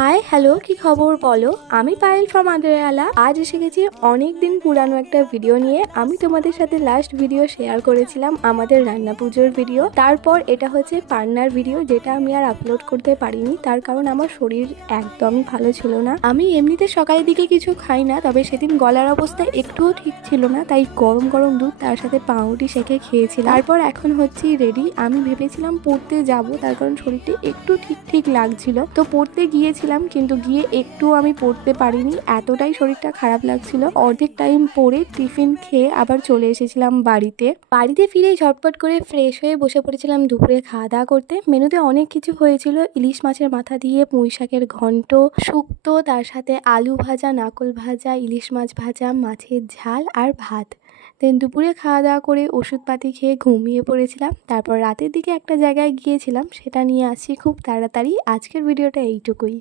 Hi hello কি খবর বলো? আমি পায়েল ফ্রম আগ্রায়ালা আজ এসে গেছি অনেক দিন পুরানো একটা ভিডিও নিয়ে। আমি তোমাদের সাথে লাস্ট ভিডিও শেয়ার করেছিলাম আমাদের রান্না পুজোর ভিডিও তারপর এটা হচ্ছে পান্নার ভিডিও যেটা আমি আর আপলোড করতে পারিনি। তার কারণ আমার শরীর একদমই ভালো ছিল না। আমি এমনিতে সকালের দিকে কিছু খাই না, তবে সেদিন গলার অবস্থা একটুও ঠিক ছিল না, তাই গরম গরম দুধ, তার সাথে পাউরুটি সেকে খেয়েছিলাম। তারপর এখন হচ্ছে রেডি আমি ভেবেছিলাম পড়তে যাব, তার কারণ শরীরটা একটু ঠিক ঠিক লাগছিল। তো পড়তে গিয়েছিলাম কিন্তু গিয়ে একটু আমি পড়তে পারিনি। এতটাই শরীরটা খারাপ লাগছিল। অর্ধেক টাইম পরে টিফিন খেয়ে আবার চলে এসেছিলাম বাড়িতে। বাড়িতে ফিরে ঝটপট করে ফ্রেশ হয়ে বসে পড়েছিলাম দুপুরে খাওয়া দাওয়া করতে। মেনুতে অনেক কিছু হয়েছিল। ইলিশ মাছের মাথা দিয়ে, পুঁই শাকের ঘন্ট, শুক্তো, তার সাথে আলু ভাজা নাকল ভাজা, ইলিশ মাছ ভাজা, মাছের ঝাল আর ভাত। দেন দুপুরে খাওয়া দাওয়া করে ওষুধপাতি খেয়ে ঘুমিয়ে পড়েছিলাম। তারপর রাতের দিকে একটা জায়গায় গিয়েছিলাম, সেটা নিয়ে আসছি খুব তাড়াতাড়ি। আজকের ভিডিওটা এইটুকুই।